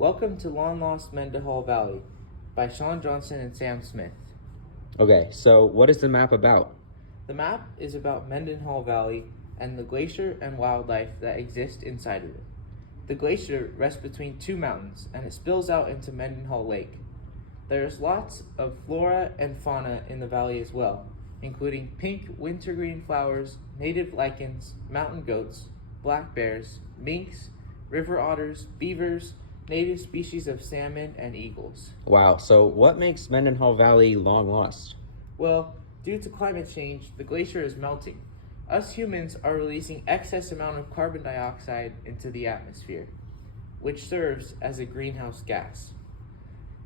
Welcome to Long Lost Mendenhall Valley by Sean Johnson and Sam Smith. Okay, so what is the map about? The map is about Mendenhall Valley and the glacier and wildlife that exist inside of it. The glacier rests between two mountains and it spills out into Mendenhall Lake. There's lots of flora and fauna in the valley as well, including pink wintergreen flowers, native lichens, mountain goats, black bears, minks, river otters, beavers, native species of salmon, and eagles. Wow, so what makes Mendenhall Valley long lost? Well, due to climate change, the glacier is melting. Us humans are releasing excess amount of carbon dioxide into the atmosphere, which serves as a greenhouse gas.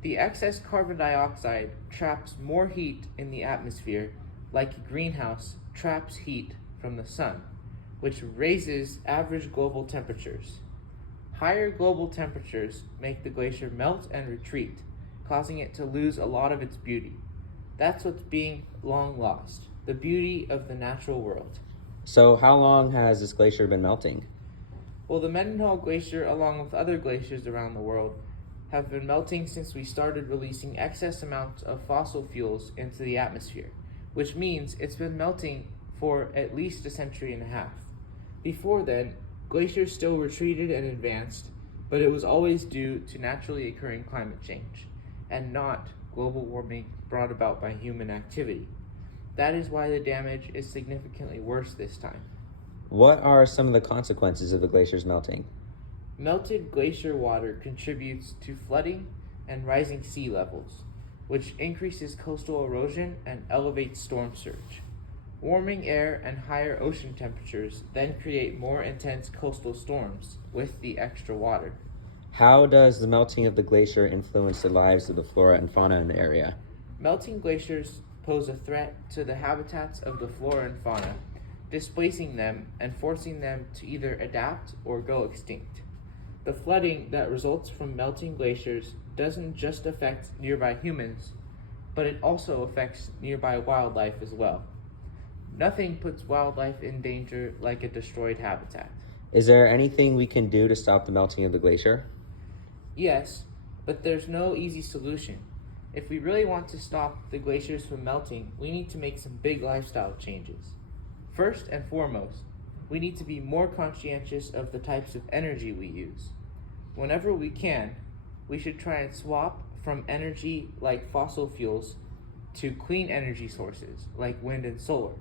The excess carbon dioxide traps more heat in the atmosphere, like a greenhouse traps heat from the sun, which raises average global temperatures. Higher global temperatures make the glacier melt and retreat, causing it to lose a lot of its beauty. That's what's being long lost, the beauty of the natural world. So how long has this glacier been melting? Well, the Mendenhall Glacier, along with other glaciers around the world, have been melting since we started releasing excess amounts of fossil fuels into the atmosphere, which means it's been melting for at least a century and a half. Before then, glaciers still retreated and advanced, but it was always due to naturally occurring climate change, and not global warming brought about by human activity. That is why the damage is significantly worse this time. What are some of the consequences of the glacier's melting? Melted glacier water contributes to flooding and rising sea levels, which increases coastal erosion and elevates storm surge. Warming air and higher ocean temperatures then create more intense coastal storms with the extra water. How does the melting of the glacier influence the lives of the flora and fauna in the area? Melting glaciers pose a threat to the habitats of the flora and fauna, displacing them and forcing them to either adapt or go extinct. The flooding that results from melting glaciers doesn't just affect nearby humans, but it also affects nearby wildlife as well. Nothing puts wildlife in danger like a destroyed habitat. Is there anything we can do to stop the melting of the glacier? Yes, but there's no easy solution. If we really want to stop the glaciers from melting, we need to make some big lifestyle changes. First and foremost, we need to be more conscientious of the types of energy we use. Whenever we can, we should try and swap from energy like fossil fuels to clean energy sources like wind and solar.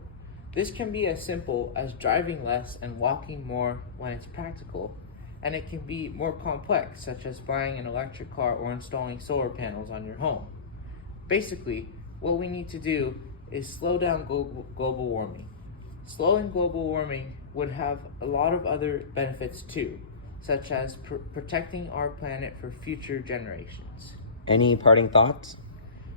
This can be as simple as driving less and walking more when it's practical, and it can be more complex, such as buying an electric car or installing solar panels on your home. Basically, what we need to do is slow down global warming. Slowing global warming would have a lot of other benefits too, such as protecting our planet for future generations. Any parting thoughts?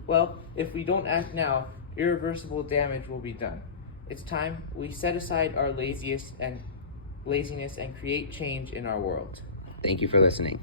Well, if we don't act now, irreversible damage will be done. It's time we set aside our laziness and create change in our world. Thank you for listening.